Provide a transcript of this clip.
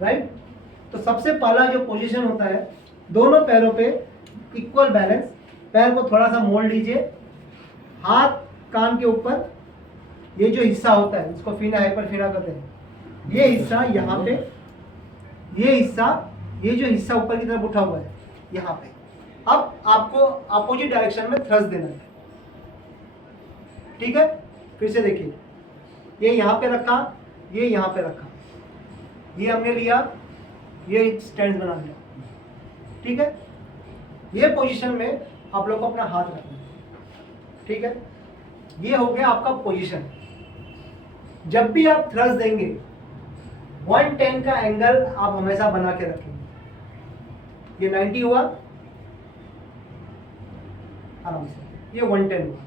Right. तो सबसे पहला जो पोजीशन होता है, दोनों पैरों पे इक्वल बैलेंस, पैर को थोड़ा सा मोड़ लीजिए, हाथ कान के ऊपर, ये जो हिस्सा होता है इसको फीना हाइपरफीना कहते हैं, ये हिस्सा यहाँ पे, ये हिस्सा, ये जो हिस्सा ऊपर की तरफ उठा हुआ है यहाँ पे। अब आपको अपोजिट डायरेक्शन में थ्रस्ट देना है, ठीक है। फिर से देखिए, ये यहाँ पे रखा, ये यहाँ पे रखा, ये हमने लिया, ये स्टैंड बना लिया, ठीक है। ये पोजीशन में आप लोग को अपना हाथ रखना है, ठीक है। ये हो गया आपका पोजीशन। जब भी आप थ्रस्ट देंगे 110 का एंगल आप हमेशा बना के रखेंगे। ये 90 हुआ आराम से, ये 110 हुआ।